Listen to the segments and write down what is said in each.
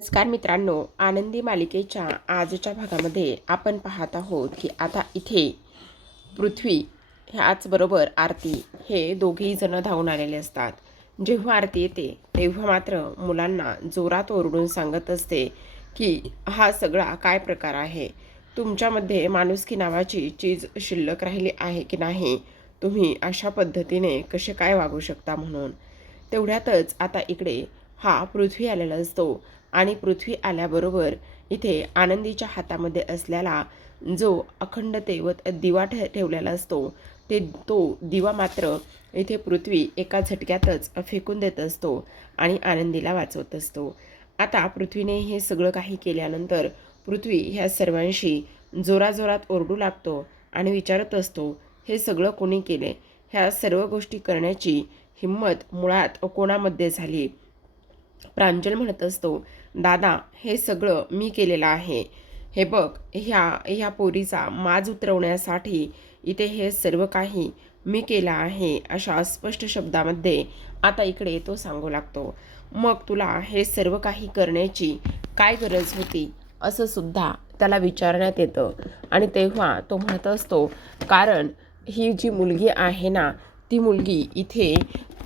नमस्कार मित्रांनो, आनंदी मालिकेच्या आजच्या भागामध्ये आपण पाहत आहोत की आता इथे पृथ्वी ह्याचबरोबर आरती हे दोघेही जण धावून आलेले असतात. जेव्हा आरती येते तेव्हा मात्र मुलांना जोरात ओरडून सांगत असते की हा सगळा काय प्रकार आहे. तुमच्यामध्ये माणुसकी नावाची चीज शिल्लक राहिली आहे की नाही. तुम्ही अशा पद्धतीने कसे काय वागू शकता म्हणून. तेवढ्यातच आता इकडे हा पृथ्वी आलेला असतो आणि पृथ्वी आल्याबरोबर इथे आनंदीच्या हातामध्ये असलेला जो अखंड तेवत दिवा ठेवलेला असतो तो दिवा मात्र इथे पृथ्वी एका झटक्यातच फेकून देत असतो आणि आनंदीला वाचवत असतो. आता पृथ्वीने हे सगळं काही केल्यानंतर पृथ्वी ह्या सर्वांशी जोराजोरात ओरडू लागतो आणि विचारत असतो, हे सगळं कोणी केले. ह्या सर्व गोष्टी करण्याची हिंमत मुळात कोणामध्ये झाली. प्रांजल म्हणत असतो, दादा हे सगळं मी केलेलं आहे. हे बघ, ह्या पोरीचा माज उतरवण्यासाठी इथे हे सर्व काही मी केलं आहे अशा स्पष्ट शब्दामध्ये आता इकडे तो सांगू लागतो. मग तुला हे सर्व काही करण्याची काय गरज होती असं सुद्धा त्याला विचारण्यात येतं. आणि तेव्हा तो म्हणत असतो, कारण ही जी मुलगी आहे ना, ती मुलगी इथे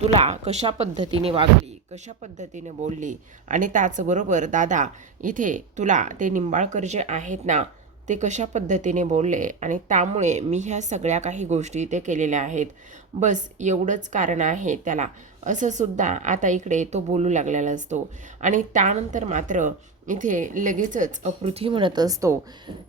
तुला कशा पद्धतीने वागली, कशा पद्धतीने बोलली, आणि त्याचबरोबर दादा इथे तुला ते निंबाळकर जे आहेत ना, ते कशा पद्धतीने बोलले आणि त्यामुळे मी ह्या सगळ्या काही गोष्टी ते केलेल्या आहेत. बस एवढंच कारण आहे त्याला, असं सुद्धा आता इकडे तो बोलू लागलेला असतो. आणि त्यानंतर मात्र इथे लगेचच पृथ्वी म्हणत असतो,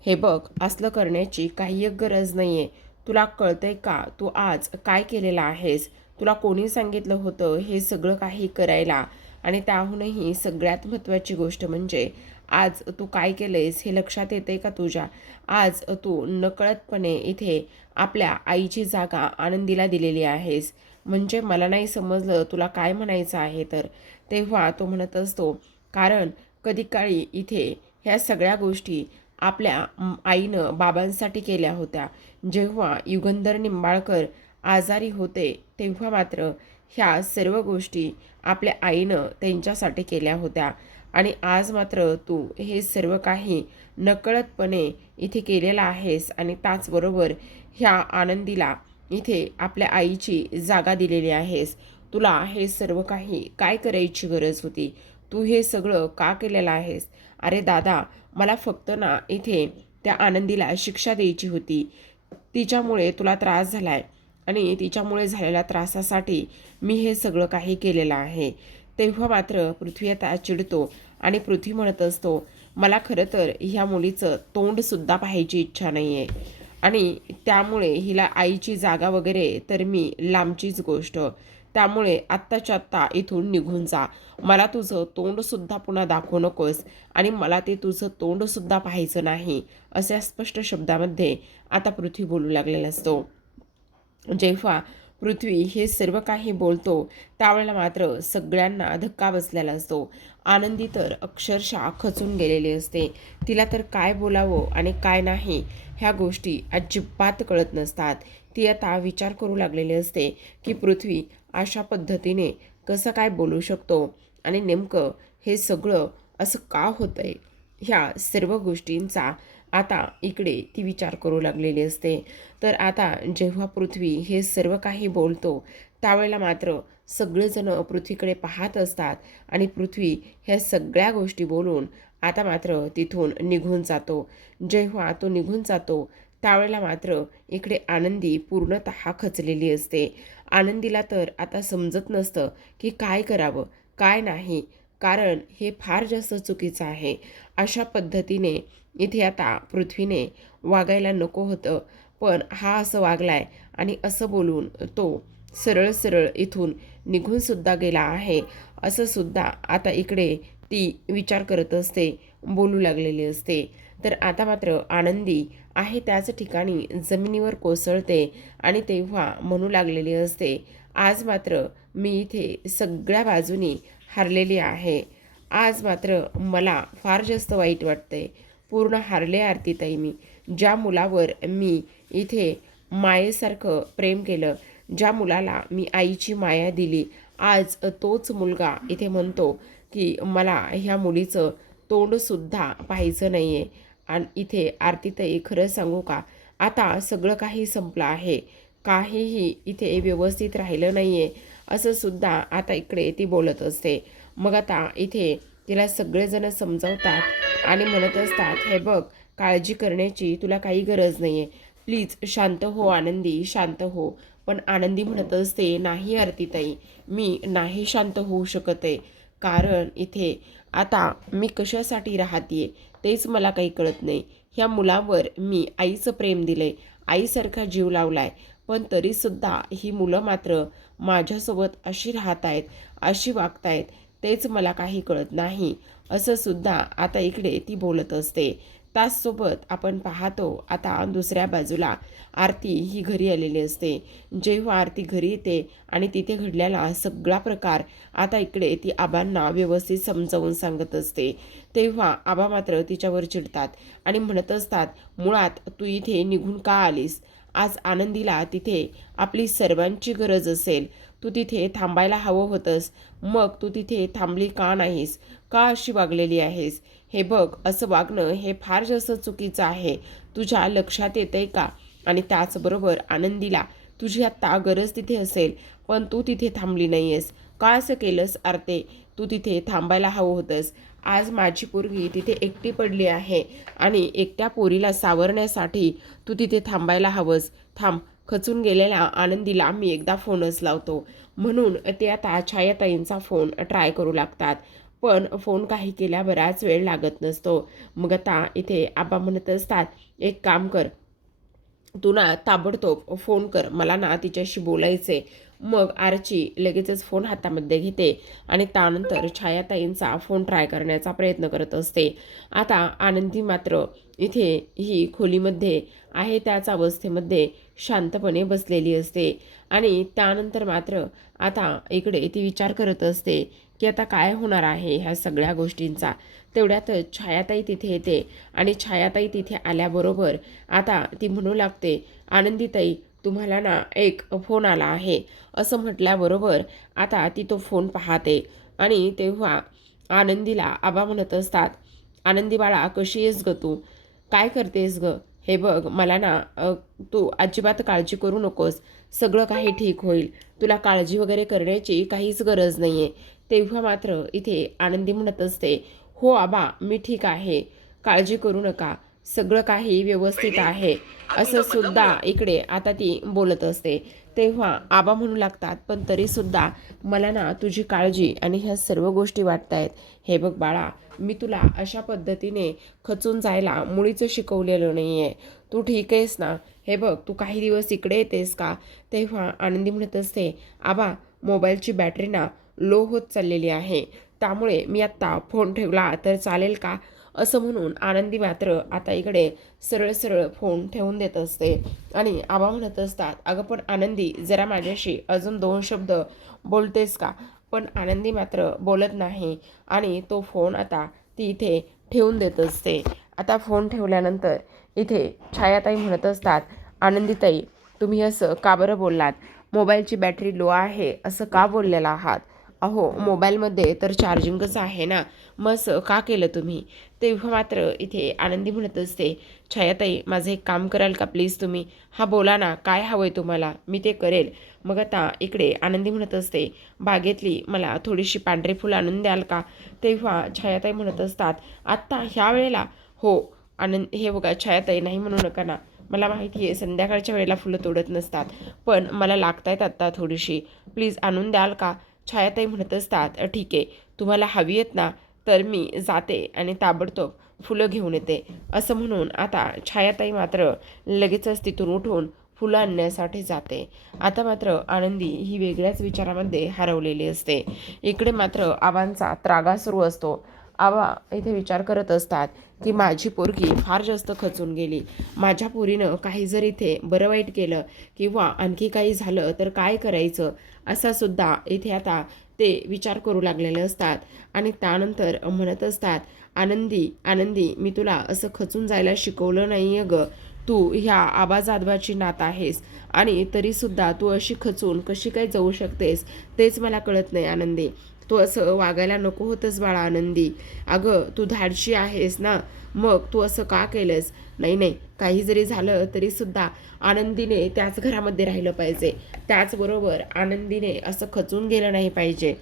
हे बघ, असलं करण्याची काही एक गरज नाही आहे. तुला कळतंय का तू आज काय केलेलं आहेस. तुला कोणी सांगितलं होतं हे सगळं काही करायला. आणि त्याहूनही सगळ्यात महत्त्वाची गोष्ट म्हणजे आज तू काय केलंयस हे लक्षात येतंय का तुझ्या. आज तू नकळतपणे इथे आपल्या आईची जागा आनंदीला दिलेली आहेस. म्हणजे मला नाही समजलं तुला काय म्हणायचं आहे तर. तेव्हा तो म्हणत असतो, कारण कधी काळी इथे ह्या सगळ्या गोष्टी आपल्या आईनं बाबांसाठी केल्या होत्या. जेव्हा युगंधर निंबाळकर आजारी होते तेव्हा मात्र ह्या सर्व गोष्टी आपल्या आईनं त्यांच्यासाठी केल्या होत्या. आणि आज मात्र तू हे सर्व काही नकळतपणे इथे केलेलं आहेस आणि त्याचबरोबर ह्या आनंदीला इथे आपल्या आईची जागा दिलेली आहेस. तुला हे सर्व काही काय करायची गरज होती. तू हे सगळं का केलेलं आहेस. अरे दादा, मला फक्त ना इथे त्या आनंदीला शिक्षा द्यायची होती. तिच्यामुळे तुला त्रास झालाय आणि तिच्यामुळे झालेल्या त्रासासाठी मी हे सगळं काही केलेलं आहे. तेव्हा मात्र पृथ्वी आता चिडतो आणि पृथ्वी म्हणत असतो, मला खरं तर ह्या मुलीचं तोंडसुद्धा पाहायची इच्छा नाही आहे. आणि त्यामुळे हिला आईची जागा वगैरे तर मी लांबचीच गोष्ट. त्यामुळे आत्ताच्या आत्ता इथून निघून जा. मला तुझं तोंडसुद्धा पुन्हा दाखवू नकोस आणि मला ते तुझं तोंडसुद्धा पाहायचं नाही, अशा स्पष्ट शब्दामध्ये आता पृथ्वी बोलू लागलेला असतो. जेव्हा पृथ्वी हे सर्व काही बोलतो त्यावेळेला मात्र सगळ्यांना धक्का बसलेला असतो. आनंदी तर अक्षरशः खचून गेलेली असते. तिला तर काय बोलावं आणि काय नाही ह्या गोष्टी अजिबात कळत नसतात. ती आता विचार करू लागलेली असते की पृथ्वी अशा पद्धतीने कसं काय बोलू शकतो आणि नेमकं हे सगळं असं का होतंय. ह्या सर्व गोष्टींचा आता इकडे ती विचार करू लागलेली असते. तर आता जेव्हा पृथ्वी हे सर्व काही बोलतो त्यावेळेला मात्र सगळेजण पृथ्वीकडे पाहत असतात आणि पृथ्वी ह्या सगळ्या गोष्टी बोलून आता मात्र तिथून निघून जातो. जेव्हा तो निघून जातो त्यावेळेला मात्र इकडे आनंदी पूर्णतः खचलेली असते. आनंदीला तर आता समजत नसतं की काय करावं काय नाही, कारण हे फार जास्त चुकीचं आहे. अशा पद्धतीने इथे आता पृथ्वीने वागायला नको होतं, पण हा असं वागलाय आणि असं बोलून तो सरळ सरळ इथून निघूनसुद्धा गेला आहे असं सुद्धा आता इकडे ती विचार करत असते, बोलू लागलेली असते. तर आता मात्र आनंदी आहे त्याच ठिकाणी जमिनीवर कोसळते आणि तेव्हा म्हणू लागलेली असते, आज मात्र मी इथे सगळ्या बाजूनी हारलेली आहे. आज मात्र मला फार जास्त वाईट वाटतंय. पूर्ण हारले आरतीताई मी. ज्या मुलावर मी इथे मायेसारखं प्रेम केलं, ज्या मुलाला मी आईची माया दिली, आज तोच मुलगा इथे म्हणतो की मला ह्या मुलीचं तोंडसुद्धा पाहायचं नाही आहे. आणि इथे आरतीताई खरं सांगू का, आता सगळं काही संपलं आहे, काहीही इथे व्यवस्थित राहिलं नाही आहे असं सुद्धा आता इकडे ती बोलत असते. मग आता इथे तिला सगळेजण समजावतात आणि म्हणत असतात, हे बघ, काळजी करण्याची तुला काही गरज नाही आहे, प्लीज शांत हो आनंदी, शांत हो. पण आनंदी म्हणत असते, नाही आरतीताई, मी नाही शांत होऊ शकत आहे, कारण इथे आता मी कशासाठी राहते तेच मला काही कळत नाही. ह्या मुलावर मी आईचं प्रेम दिलंय, आईसारखा जीव लावलाय, पण तरीसुद्धा ही मुलं मात्र माझ्यासोबत अशी राहत आहेत, अशी वागतायत, तेच मला काही कळत नाही असं सुद्धा आता इकडे ती बोलत असते. त्याचसोबत आपण पाहतो आता दुसऱ्या बाजूला आरती ही घरी आलेली असते. जेव्हा आरती घरी येते आणि तिथे घडलेला सगळा प्रकार आता इकडे ती आबांना व्यवस्थित समजावून सांगत असते, तेव्हा आबा मात्र तिच्यावर चिडतात आणि म्हणत असतात, मुळात तू इथे निघून का आलीस? आज आनंदीला तिथे आपली सर्वांची गरज असेल, तू तिथे थांबायला हवं होतंस, मग तू तिथे थांबली का नाहीस? का अशी वागलेली आहेस? हे बघ, असं वागणं हे फार जास्त चुकीचं आहे, तुझ्या लक्षात येतंय का? आणि त्याचबरोबर आनंदीला तुझी आत्ता गरज तिथे असेल, पण तू तिथे थांबली नाही आहेस, का असं केलंस आरते? तू तिथे थांबायला हवं होतंस. आज माझी पोरगी तिथे एकटी पडली आहे आणि एकट्या पोरीला सावरण्यासाठी तू तिथे थांबायला हवंस. थांब, खचून गेलेल्या आनंदीला मी एकदा फोनच लावतो. म्हणून ते आता छायाताईंचा फोन ट्राय करू लागतात, पण फोन काही केल्या बराच वेळ लागत नसतो. मग आता इथे आबा म्हणत असतात, एक काम कर, तू ना ताबडतोब फोन कर, मला ना तिच्याशी बोलायचे. मग आरची लगेचच फोन हातामध्ये घेते आणि त्यानंतर छायाताईंचा फोन ट्राय करण्याचा प्रयत्न करत असते. आता आनंदी मात्र इथे ही खोलीमध्ये आहे त्याच अवस्थेमध्ये शांतपणे बसलेली असते आणि त्यानंतर मात्र आता इकडे ती विचार करत असते की आता काय होणार आहे ह्या सगळ्या गोष्टींचा. तेवढ्यातच छायाताई तिथे येते आणि छायाताई तिथे आल्याबरोबर आता ती म्हणू लागते, आनंदीताई, तुम्हाला ना एक फोन आला आहे असं म्हटल्याबरोबर आता ती तो फोन पाहते आणि तेव्हा आनंदीला आबा म्हणत असतात, आनंदी बाळा, कशी आहेस ग तू? काय करतेस ग? हे बघ, मला ना तू अजिबात काळजी करू नकोस, सगळं काही ठीक होईल, तुला काळजी वगैरे करण्याची काहीच गरज नाही आहे. तेव्हा मात्र इथे आनंदी म्हणत असते, हो आबा, मी ठीक आहे, काळजी करू नका, सगळं काही व्यवस्थित आहे असं सुद्धा इकडे आता ती बोलत असते. तेव्हा आबा म्हणू लागतात, पण तरीसुद्धा मला ना तुझी काळजी आणि ह्या सर्व गोष्टी वाटत आहेत. हे बघ बाळा, मी तुला अशा पद्धतीने खचून जायला मुळीच शिकवलेलं नाही आहे, तू ठीक आहेस ना? हे बघ, तू काही दिवस इकडे येतेस का? तेव्हा आनंदी म्हणत असते, आबा, मोबाईलची बॅटरी ना लो होत चाललेली आहे, त्यामुळे मी आत्ता फोन ठेवला तर चालेल का? असं म्हणून आनंदी मात्र आता इकडे सरळ सरळ फोन ठेवून देत असते आणि आबा म्हणत असतात, अगं पण आनंदी, जरा माझ्याशी अजून 2 शब्द बोलतेस का? पण आनंदी मात्र बोलत नाही आणि तो फोन आता ती इथे ठेवून देत असते. आता फोन ठेवल्यानंतर इथे छायाताई म्हणत असतात, आनंदीताई, तुम्ही असं का बरं बोललात? मोबाईलची बॅटरी लो आहे असं का बोललेला आहात? अहो, मोबाईलमध्ये तर चार्जिंगच आहे ना, मग असं का केलं तुम्ही? तेव्हा मात्र इथे आनंदी म्हणत असते, छायाताई, माझं एक काम कराल का प्लीज तुम्ही? हा बोला ना, काय हवं आहे तुम्हाला, मी ते करेल. मग आता इकडे आनंदी म्हणत असते, बागेतली मला थोडीशी पांढरी फुलं आणून द्याल का? तेव्हा छायाताई म्हणत असतात, आत्ता ह्या वेळेला? हो हे बघा छायाताई, नाही म्हणू नका ना, मला माहिती आहे संध्याकाळच्या वेळेला फुलं तोडत नसतात, पण मला लागतायत आत्ता थोडीशी, प्लीज आणून द्याल का? छायाताई म्हणत असतात, ठीक आहे, तुम्हाला हवी आहेत ना, तर मी जाते आणि ताबडतोब फुलं घेऊन येते. असं म्हणून आता छायाताई मात्र लगेचच तिथून उठून फुलं आणण्यासाठी जाते. आता मात्र आनंदी ही वेगळ्याच विचारामध्ये हरवलेली असते. इकडे मात्र आबांचा त्रागा सुरू असतो. आबा इथे विचार करत असतात की माझी पोरगी फार जास्त खचून गेली, माझ्या पोरीनं काही जर इथे बरं वाईट केलं किंवा आणखी काही झालं तर काय करायचं, असा सुद्धा इथे आता ते विचार करू लागलेले असतात आणि त्यानंतर म्हणत असतात, आनंदी आनंदी, मी तुला असं खचून जायला शिकवलं नाही आहे गं, तू ह्या आबाजादबाची नात आहेस आणि तरीसुद्धा तू अशी खचून कशी काय जाऊ शकतेस तेच मला कळत नाही आनंदी. तू असं वागायला नको होतंस बाळा आनंदी. अगं तू धाडशी आहेस ना, मग तू असं का केलंस? नाही नाही, काही जरी झालं तरी सुद्धा आनंदीने त्याच घरामध्ये राहिलं पाहिजे. त्याचबरोबर आनंदीने असं खचून गेलं नाही पाहिजे.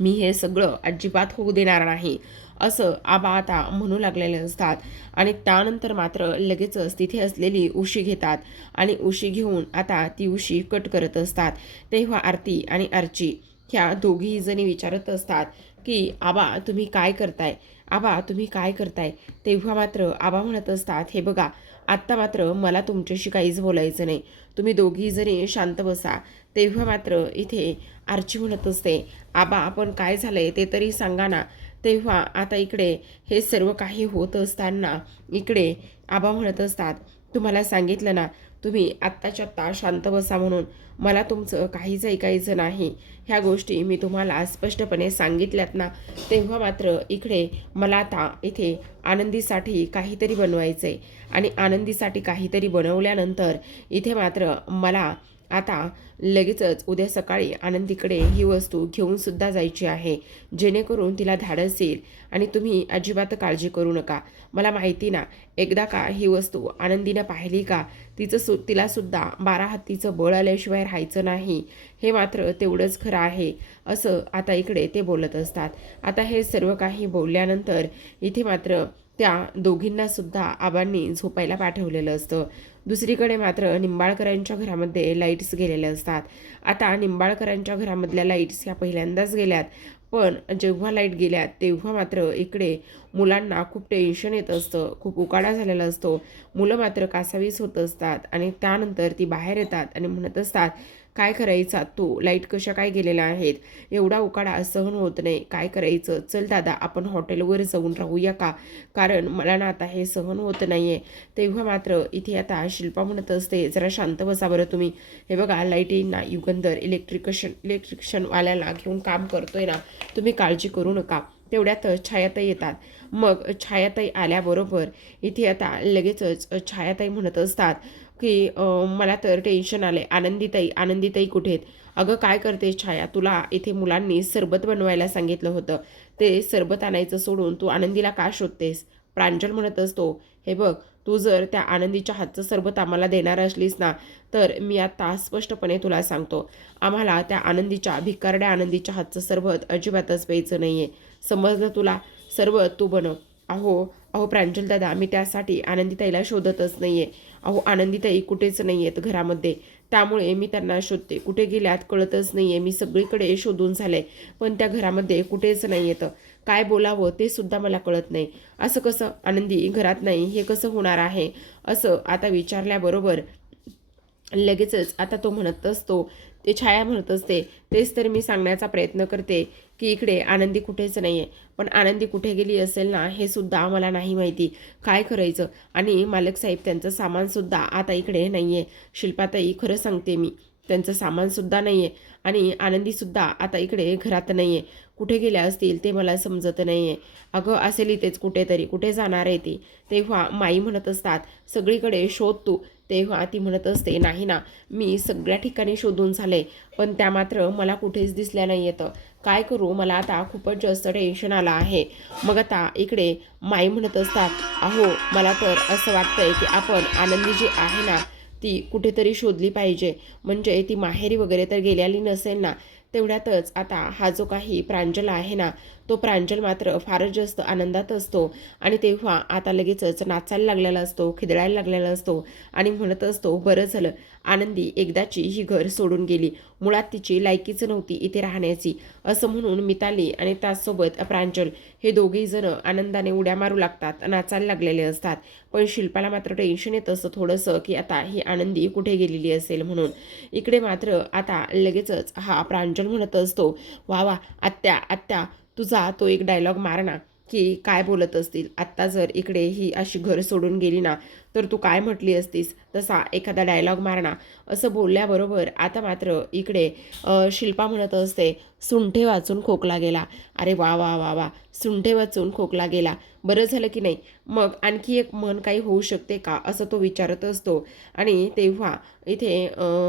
मी हे सगळं अजिबात होऊ देणार नाही, असं आबा आता म्हणू लागलेले असतात. आणि त्यानंतर मात्र लगेचच तिथे असलेली उशी घेतात आणि उशी घेऊन आता ती उशी कट करत असतात. तेव्हा आरती आणि अर्ची ह्या दोघीही जणी विचारत असतात की आबा तुम्ही काय करताय, आबा तुम्ही काय करताय. तेव्हा मात्र आबा म्हणत असतात, हे बघा आत्ता मात्र मला तुमच्याशी काहीच बोलायचं नाही, तुम्ही दोघी जणी शांत बसा. तेव्हा मात्र इथे आर्ची म्हणत असते, आबा आपण काय झालंय ते तरी सांगा ना. तेव्हा आता इकडे हे सर्व काही होत असताना इकडे आबा म्हणत असतात, तुम्हाला सांगितलं ना तुम्ही आत्ताच्या आत्ता शांत बसा म्हणून, मला तुमचं काहीच ऐकायचं नाही. ह्या गोष्टी मी तुम्हाला स्पष्टपणे सांगितल्यात ना. तेव्हा मात्र इकडे मला आता इथे आनंदीसाठी काहीतरी बनवायचं आहे आणि आनंदीसाठी काहीतरी बनवल्यानंतर इथे मात्र मला आता लगेचच उद्या सकाळी आनंदीकडे ही वस्तू घेऊन सुद्धा जायची आहे, जेणेकरून तिला धाडस येईल. आणि तुम्ही अजिबात काळजी करू नका. मला माहिती ना, एकदा का ही वस्तू आनंदीनं पाहिली का तिलासुद्धा 12 हत्तीचं बळ आल्याशिवाय राहायचं नाही. हे मात्र तेवढंच खरं आहे, असं आता इकडे ते बोलत असतात. आता हे सर्व काही बोलल्यानंतर इथे मात्र त्या दोघींनासुद्धा आबांनी झोपायला पाठवलेलं असतं. दुसरीकडे मात्र निंबाळकरांच्या घरामध्ये लाईट्स गेलेल्या असतात. आता निंबाळकरांच्या घरामधल्या लाईट्स ह्या पहिल्यांदाच गेल्यात, पण जेव्हा लाईट गेल्यात तेव्हा मात्र इकडे मुलांना खूप टेन्शन येत असतं, खूप उकाडा झालेला असतो. मुलं मात्र कासावीस होत असतात आणि त्यानंतर ती बाहेर येतात आणि म्हणत असतात, काय करायचा तू, लाईट कशा काय गेलेल्या आहेत, एवढा उकाडा सहन होत नाही, काय करायचं, चल दादा आपण हॉटेलवर जाऊन राहूया का, कारण मला ना आता हे सहन होत नाही आहे. तेव्हा मात्र इथे आता शिल्पा म्हणत असते, जरा शांत बसा बरं तुम्ही. हे बघा लाईट येईन ना, युगंधर इलेक्ट्रिशियनवाल्याला घेऊन काम करतोय ना, तुम्ही काळजी करू नका. तेवढ्यात छायाताई येतात. मग छायाताई आल्याबरोबर इथे आता लगेचच छायाताई म्हणत असतात की मला तर टेन्शन आले. आनंदीताई कुठे आहेत? अगं काय करते छाया, तुला इथे मुलांनी सरबत बनवायला सांगितलं होतं, ते सरबत आणायचं सोडून तू आनंदीला का शोधतेस? प्रांजल म्हणत असतो, हे बघ तू जर त्या आनंदीच्या हातचं सरबत आम्हाला देणार असलीस ना, तर मी आता स्पष्टपणे तुला सांगतो, आम्हाला त्या भिकारड्या आनंदीच्या हातचं सरबत अजिबातच प्यायचं नाही आहे. समजलं तुला? सरबत तू बनव. अहो अहो प्रांजल दादा, मी त्यासाठी आनंदीताईला शोधतच नाही आहे. अहो आनंदीताई कुठेच नाही आहेत घरामध्ये, त्यामुळे मी त्यांना शोधते. कुठे गेल्यात कळतच नाही आहे. मी सगळीकडे शोधून झाले, पण त्या घरामध्ये कुठेच नाही येतं. काय बोलावं ते सुद्धा मला कळत नाही. असं कसं, आनंदी घरात नाही हे कसं होणार आहे? असं आता विचारल्याबरोबर लगेचच आता तो म्हणत असतो, ते छाया म्हणत असते, तेच तर मी सांगण्याचा प्रयत्न करते की इकडे आनंदी कुठेच नाही आहे. पण आनंदी कुठे गेली असेल ना, हे सुद्धा मला नाही माहिती. काय करायचं? आणि मालक साहेब त्यांचं सामानसुद्धा आता इकडे नाही आहे. शिल्पाताई खरं सांगते मी, त्यांचं सामानसुद्धा नाही आहे आणि आनंदीसुद्धा आता इकडे घरात नाही आहे. कुठे गेल्या असतील ते मला समजत नाही आहे. अगं असेल इथेच कुठेतरी, कुठे जाणार आहे ती? तेव्हा माई म्हणत असतात, सगळीकडे शोध तू. तेव्हा ती म्हणत असते, नाही ना, मी सगळ्या ठिकाणी शोधून झाले, पण त्या मात्र मला कुठेच दिसल्या नाही येतं. काय करू, मला आता खूपच जास्त टेन्शन आलं आहे. मग आता इकडे माई म्हणत असतात, अहो मला तर असं वाटतंय की आपण आनंदी जी आहे ना, ती कुठेतरी शोधली पाहिजे. म्हणजे ती माहेरी वगैरे तर गेलेली नसेल ना. तेवढ्यातच आता हा जो काही प्रांजल आहे ना, तो प्रांजल मात्र फारच जास्त आनंदात असतो आणि तेव्हा आता लगेचच नाचायला लागलेला असतो, खिदळायला लागलेला असतो आणि म्हणत असतो, बरं झालं आनंदी एकदाची ही घर सोडून गेली, मुळात तिची लायकीच नव्हती इथे राहण्याची, असं म्हणून मिताली आणि त्याचसोबत प्रांजल हे दोघेही जण आनंदाने उड्या मारू लागतात, नाचायला लागलेले असतात. पण शिल्पाला मात्र टेन्शन येत असतं थोडंसं की आता ही आनंदी कुठे गेलेली असेल म्हणून. इकडे मात्र आता लगेचच हा प्रांजल म्हणत असतो, वा वा आत्या आत्या, तुझा तो एक डायलॉग मार ना, की काय बोलत असतील. आत्ता जर इकडे ही अशी घर सोडून गेली ना, तर तू काय म्हटली असतीस, तसा एखादा डायलॉग मारणा असं बोलल्याबरोबर आता मात्र इकडे शिल्पा म्हणत असते, सुंठे वाचून खोकला गेला. अरे वा वा वा वा, सुंठे वाचून खोकला गेला, बरं झालं की नाही. मग आणखी एक म्हण काही होऊ शकते का, असं तो विचारत असतो. आणि तेव्हा इथे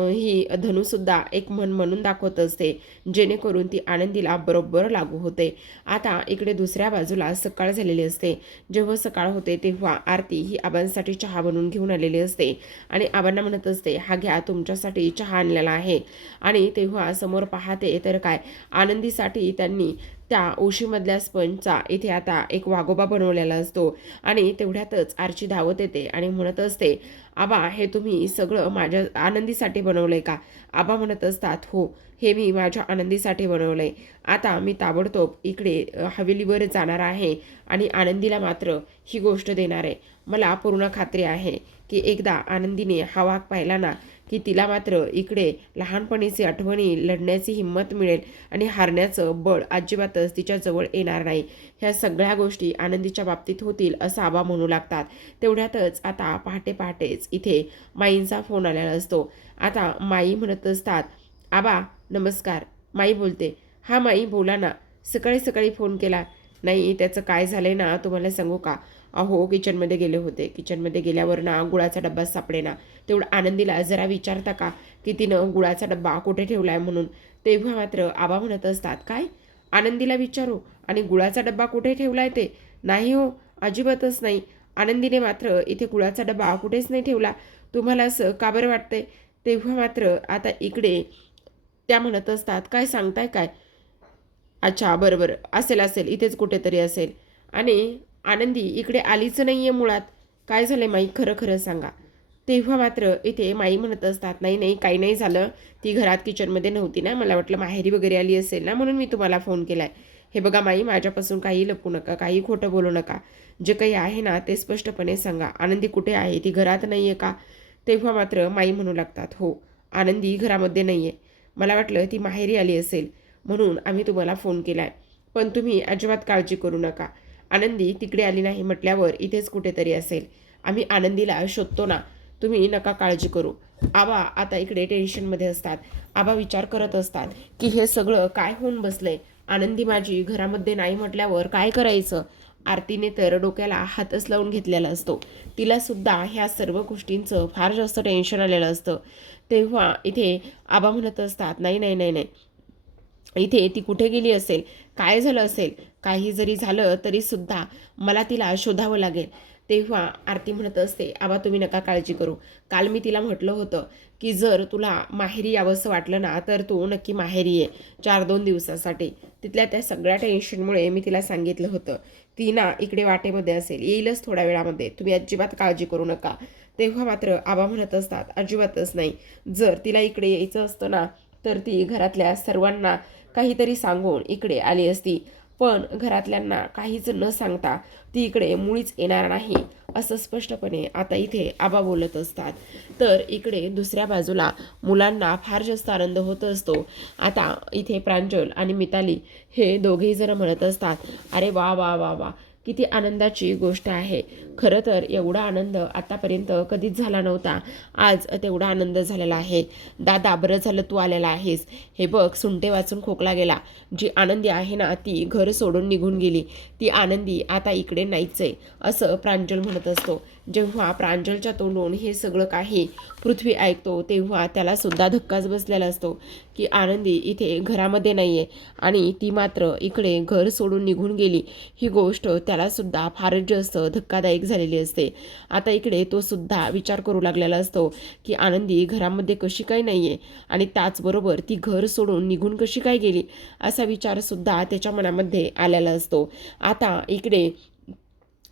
ही धनूसुद्धा एक म्हण म्हणून दाखवत असते, जेणेकरून ती आनंदीला बरोबर लागू होते. आता इकडे दुसऱ्या बाजूला सकाळ झालेली असते. जेव्हा सकाळ होते तेव्हा आरती ही आबांसाठी चहा बनवून घेऊन आलेली असते आणि आबांना म्हणत असते, हा घ्या तुमच्यासाठी चहा आणलेला आहे. आणि तेव्हा समोर पाहते तर काय, आनंदीसाठी त्यांनी त्या उशीमधल्या स्पंजचा इथे आता एक वागोबा बनवलेला असतो. आणि तेवढ्यातच आरची धावत येते आणि म्हणत असते, आबा हे तुम्ही सगळं माझ्या आनंदीसाठी बनवलंय का. आबा म्हणत असतात, हो हे मी माझ्या आनंदीसाठी बनवलंय. आता मी ताबडतोब इकडे हवेलीवर जाणार आहे आणि आनंदीला मात्र ही गोष्ट देणार आहे. मला पूर्ण खात्री आहे की एकदा आनंदीने हा वाघ पाहिला ना की तिला मात्र इकडे लहानपणीची आठवणी, लढण्याची हिंमत मिळेल आणि हारण्याचं बळ अजिबातच तिच्याजवळ येणार नाही. ह्या सगळ्या गोष्टी आनंदीच्या बाबतीत होतील असं आबा म्हणू लागतात. तेवढ्यातच आता पहाटे पहाटेच इथे माईंचा फोन आलेला असतो. आता माई म्हणत असतात, आबा नमस्कार. माई बोलते, हा माई बोला ना, सकाळी सकाळी फोन केला. नाही त्याचं काय झालंय ना तुम्हाला सांगू का. अहो किचनमध्ये गेले होते, किचनमध्ये गेल्यावर ना गुळाचा डब्बा सापडेना. तेवढं आनंदीला जरा विचारता का की तिनं गुळाचा डब्बा कुठे ठेवलाय म्हणून. तेव्हा मात्र आबा म्हणत असतात, काय आनंदीला विचारू आणि गुळाचा डब्बा कुठे ठेवलाय ते. नाही हो, अजिबातच नाही. आनंदीने मात्र इथे गुळाचा डब्बा कुठेच नाही ठेवला. तुम्हाला असं का बरं वाटतंय. तेव्हा मात्र आता इकडे त्या म्हणत असतात, काय सांगताय काय. अच्छा बरं बरं, असेल असेल इथेच कुठेतरी असेल. आणि आनंदी इकडे आलीच नाही आहे मुळात. काय झालं माई, खरं खरं सांगा. तेव्हा मात्र इथे माई म्हणत असतात, नाही नाही काही नाही झालं, ती घरात किचनमध्ये नव्हती ना, मला वाटलं माहेरी वगैरे आली असेल ना म्हणून मी तुम्हाला फोन केलाय. हे बघा माई, माझ्यापासून काही लपू नका, काही खोटं बोलू नका. जे काही आहे ना ते स्पष्टपणे सांगा. आनंदी कुठे आहे, ती घरात नाही आहे का. तेव्हा मात्र माई म्हणू लागतात, हो आनंदी घरामध्ये नाही आहे. मला वाटलं ती माहेरी आली असेल म्हणून आम्ही तुम्हाला फोन केलाय. पण तुम्ही अजिबात काळजी करू नका. आनंदी तिकडे आली नाही म्हटल्यावर इथेच कुठेतरी असेल. आम्ही आनंदीला शोधतो ना, तुम्ही नका काळजी करू. आबा आता इकडे टेन्शनमध्ये असतात. आबा विचार करत असतात की हे सगळं काय होऊन बसलंय. आनंदी माझी घरामध्ये नाही म्हटल्यावर काय करायचं. आरतीने तर डोक्याला हातच लावून घेतलेला असतो. तिला सुद्धा ह्या सर्व गोष्टींचं फार जास्त टेन्शन आलेलं असतं. तेव्हा इथे आबा म्हणत असतात, नाही नाही नाही नाही, इथे ती कुठे गेली असेल, काय झालं असेल, काही जरी झालं तरी सुद्धा मला तिला शोधावं लागेल. तेव्हा आरती म्हणत असते, आबा तुम्ही नका काळजी करू. काल मी तिला म्हटलं होतं की जर तुला माहेरी यावंसं वाटलं ना तर तू नक्की माहेरी ये 4-2 दिवसासाठी. तिथल्या त्या सगळ्या टेन्शनमुळे मी तिला सांगितलं होतं. ती ना इकडे वाटेमध्ये असेल, येईलच थोड्या वेळामध्ये, तुम्ही अजिबात काळजी करू नका. तेव्हा मात्र आबा म्हणत असतात, अजिबातच नाही. जर तिला इकडे यायचं असतं ना तर ती घरातल्या सर्वांना काहीतरी सांगून इकडे आली असती. पण घरातल्यांना काहीच न सांगता ती इकडे मुळीच येणार नाही असं स्पष्टपणे आता इथे आबा बोलत असतात. तर इकडे दुसऱ्या बाजूला मुलांना फार जास्त आनंद होत असतो. आता इथे प्रांजल आणि मिताली हे दोघेही जण म्हणत असतात, अरे वा वा वा वा, किती आनंदाची गोष्ट आहे. खरं तर एवढा आनंद आतापर्यंत कधीच झाला नव्हता. आज तेवढा आनंद झालेला आहे. दादा बरं झालं तू आलेला आहेस. हे बघ सुंटे वाचून खोकला गेला. जी आनंदी आहे ना ती घर सोडून निघून गेली. ती आनंदी आता इकडे नाहीच आहे असं प्रांजल म्हणत असतो. जेव्हा प्रांजलच्या तोंडून हे सगळं काही पृथ्वी ऐकतो तेव्हा त्याला सुद्धा धक्काच बसलेला असतो की आनंदी इथे घरामध्ये नाही आहे आणि ती मात्र इकडे घर सोडून निघून गेली. ही गोष्ट त्याला सुद्धा फारच जास्त धक्कादायक झालेली असते. आता इकडे तो सुद्धा विचार करू लागलेला असतो की आनंदी घरामध्ये कशी काय नाही आहे आणि त्याचबरोबर ती घर सोडून निघून कशी काय गेली असा विचारसुद्धा त्याच्या मनामध्ये आलेला असतो. आता इकडे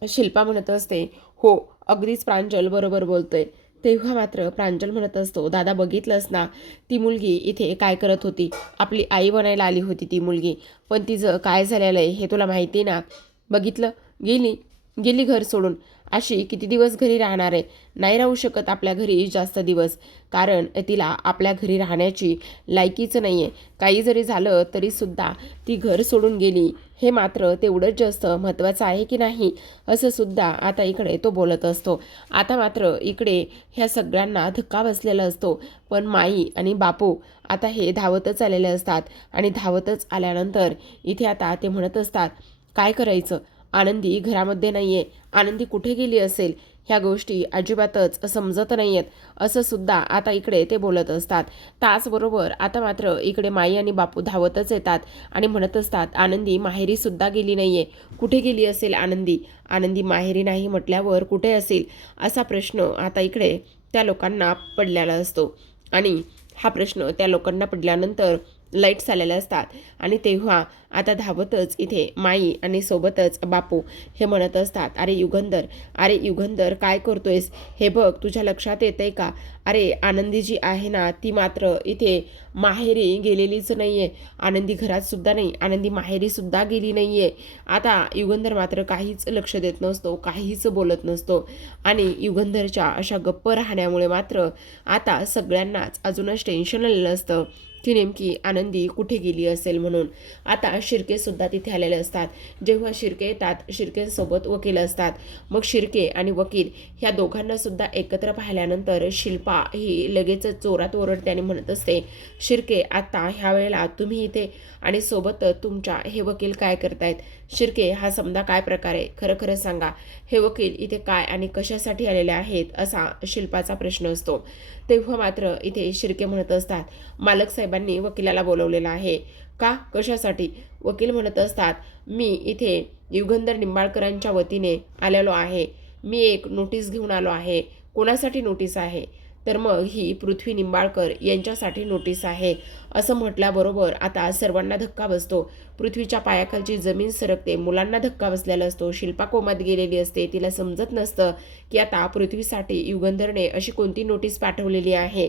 शिल्पा म्हणत असते, हो अगदीच प्रांजल बरोबर बोलतोय. तेव्हा मात्र प्रांजल म्हणत असतो, दादा बघितलंस ना ती मुलगी इथे काय करत होती. आपली आई बनायला आली होती ती मुलगी, पण तिचं काय झालेलं आहे हे तुला माहिती ना. बघितलं, गेली गेली घर सोडून. अशी किती दिवस घरी राहणार आहे? नाही राहू शकत आपल्या घरी जास्त दिवस, कारण तिला आपल्या घरी राहण्याची लायकीच नाही आहे. काही जरी झालं तरीसुद्धा ती घर सोडून गेली हे मात्र तेवढंच जास्त महत्त्वाचं आहे की नाही, असं सुद्धा आता इकडे तो बोलत असतो. आता मात्र इकडे ह्या सगळ्यांना धक्का बसलेला असतो. पण माई आणि बापू आता हे धावतच आलेले असतात आणि धावतच आल्यानंतर इथे आता ते म्हणत असतात, काय करायचं? आनंदी घरामध्ये नाही आहे, आनंदी कुठे गेली असेल? ह्या गोष्टी अजिबातच समजत नाही आहेत, असं सुद्धा आता इकडे ते बोलत असतात. त्याचबरोबर आता मात्र इकडे माई आणि बापू धावतच येतात आणि म्हणत असतात, आनंदी माहेरीसुद्धा गेली नाही आहे. कुठे गेली असेल आनंदी? आनंदी माहेरी नाही म्हटल्यावर कुठे असेल? असा प्रश्न आता इकडे त्या लोकांना पडलेला असतो. आणि हा प्रश्न त्या लोकांना पडल्यानंतर लाईट्स आलेले असतात आणि तेव्हा आता धावतच इथे माई आणि सोबतच बापू हे म्हणत असतात, अरे युगंधर काय करतोयस? हे बघ, तुझ्या लक्षात येतंय का? अरे आनंदी जी आहे ना, ती मात्र इथे माहेरी गेलेलीच नाही आहे. आनंदी घरात सुद्धा नाही, आनंदी माहेरी सुद्धा गेली नाही आहे. आता युगंधर मात्र काहीच लक्ष देत नसतो, काहीच बोलत नसतो आणि युगंधरच्या अशा गप्प राहण्यामुळे मात्र आता सगळ्यांनाच अजूनच टेन्शन आलेलं असतं की नेमकी आनंदी कुठे गेली असेल म्हणून. आता शिर्केसुद्धा तिथे आलेले असतात. जेव्हा शिर्के येतात, शिर्केसोबत वकील असतात. मग शिर्के आणि वकील ह्या दोघांनासुद्धा एकत्र पाहिल्यानंतर शिल्पा ही लगेच जोरात ओरडते आणि म्हणत असते, शिर्के आता ह्या वेळेला तुम्ही इथे आणि सोबत तुमच्या हे वकील काय करतायत? शिर्के, हा समजा काय प्रकार आहे? खरं खरं सांगा, हे वकील इथे काय आणि कशासाठी आलेले आहेत? असा शिल्पाचा प्रश्न असतो. तेव्हा मात्र इथे शिर्के म्हणत असतात, मालक साहेबांनी वकिलाला बोलवलेलं आहे. का? कशासाठी? वकील म्हणत असतात, मी इथे युगंधर निंबाळकरांच्या वतीने आलेलो आहे. मी एक नोटीस घेऊन आलो आहे. कोणासाठी नोटीस आहे? तर मग ही पृथ्वी निंबाळकर यांच्यासाठी नोटीस आहे. असं म्हटल्याबरोबर आता सर्वांना धक्का बसतो. पृथ्वीच्या पायाखालची जमीन सरकते. मुलांना धक्का बसलेला असतो. शिल्पा कोमात गेलेली असते. तिला समजत नसतं की आता पृथ्वीसाठी युगंधरने अशी कोणती नोटीस पाठवलेली आहे.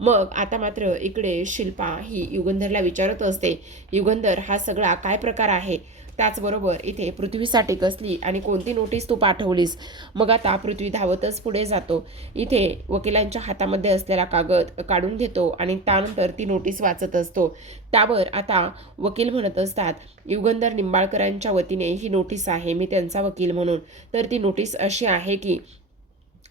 मग आता मात्र इकडे शिल्पा ही युगंधरला विचारत असते, युगंधर, हा सगळा काय प्रकार आहे? त्याचबरोबर इथे पृथ्वीसाठी कसली आणि कोणती नोटीस तू पाठवलीस? मग आता पृथ्वी धावतच पुढे जातो. इथे वकिलांच्या हातामध्ये असलेला कागद काढून घेतो आणि त्यानंतर ती नोटीस वाचत असतो. त्यावर आता वकील म्हणत असतात, युगंधर निंबाळकरांच्या वतीने ही नोटीस आहे, मी त्यांचा वकील म्हणून. तर ती नोटीस अशी आहे की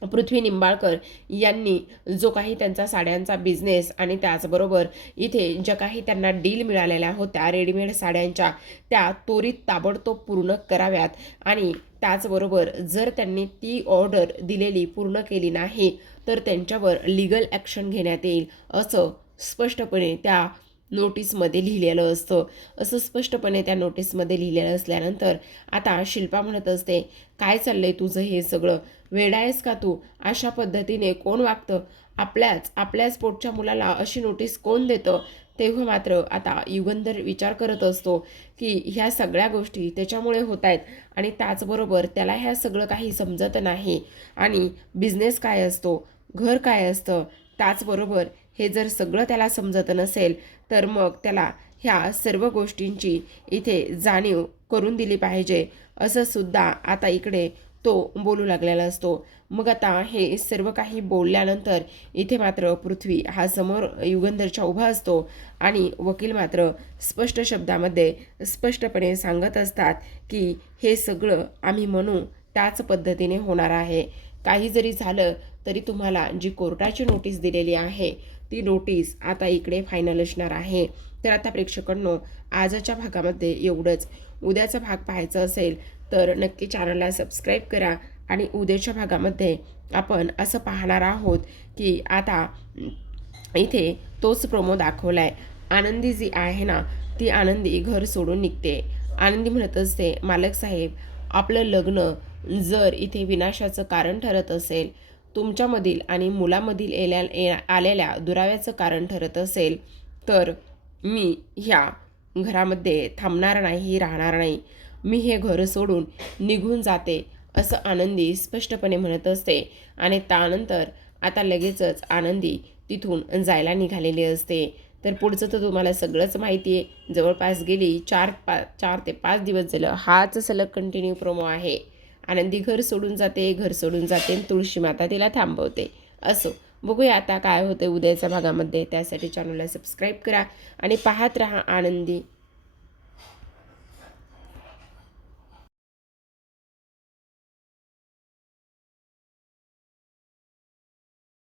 पृथ्वी निंबाळकर यांनी जो काही त्यांचा साड्यांचा बिझनेस आणि त्याचबरोबर इथे ज्या काही त्यांना डील मिळालेल्या होत्या रेडीमेड साड्यांच्या, त्या त्वरित ताबडतोब पूर्ण कराव्यात आणि त्याचबरोबर जर त्यांनी ती ऑर्डर दिलेली पूर्ण केली नाही तर त्यांच्यावर लीगल ॲक्शन घेण्यात येईल, असं स्पष्टपणे त्या नोटीसमध्ये लिहिलेलं असतं. असं स्पष्टपणे त्या नोटीसमध्ये लिहिलेलं असल्यानंतर आता शिल्पा म्हणत असते, काय चाललंय तुझं हे सगळं? वेडा आहेस का तू? अशा पद्धतीने कोण वागतं? आपल्याच पोटच्या मुलाला अशी नोटीस कोण देतं? तेव्हा मात्र आता युगंधर विचार करत असतो की ह्या सगळ्या गोष्टी त्याच्यामुळे होत आहेत आणि त्याचबरोबर त्याला ह्या सगळं काही समजत नाही. आणि बिझनेस काय असतो, घर काय असतं, त्याचबरोबर हे जर सगळं त्याला समजत नसेल तर मग त्याला ह्या सर्व गोष्टींची इथे जाणीव करून दिली पाहिजे, असं सुद्धा आता इकडे तो बोलू लागलेला असतो. मग आता हे सर्व काही बोलल्यानंतर इथे मात्र पृथ्वी हा समोर युगंधरच्या उभा असतो आणि वकील मात्र स्पष्ट शब्दामध्ये स्पष्टपणे सांगत असतात की हे सगळं आम्ही म्हणू त्याच पद्धतीने होणार आहे. काही जरी झालं तरी तुम्हाला जी कोर्टाची नोटीस दिलेली आहे ती नोटीस आता इकडे फायनल असणार आहे. तर आता प्रेक्षकांनो, आजच्या भागामध्ये एवढंच. उद्याचा भाग पाहायचा असेल तर नक्की चॅनलला सबस्क्राईब करा आणि उद्याच्या भागामध्ये आपण असं पाहणार आहोत की आता इथे तोच प्रोमो दाखवला आहे. आनंदी जी आहे ना, ती आनंदी घर सोडून निघते. आनंदी म्हणत असते, मालक साहेब, आपलं लग्न जर इथे विनाशाचं कारण ठरत असेल, तुमच्यामधील आणि मुलामधील आलेल्या दुराव्याचं कारण ठरत असेल तर मी ह्या घरामध्ये थांबणार नाही, राहणार नाही. मी हे घर सोडून निघून जाते, असं आनंदी स्पष्टपणे म्हणत असते. आणि त्यानंतर आता लगेचच आनंदी तिथून जायला निघालेली असते. तर पुढचं तर तुम्हाला सगळंच माहिती आहे. जवळपास गेली 4 ते 5 दिवस झालं हाच सलग कंटिन्यू प्रोमो आहे. आनंदी घर सोडून जाते, घर सोडून जाते आणि तुळशी माता तिला थांबवते. असो, बघूया आता काय होते उद्याच्या भागामध्ये. त्यासाठी चॅनलला सबस्क्राईब करा आणि पाहत राहा आनंदी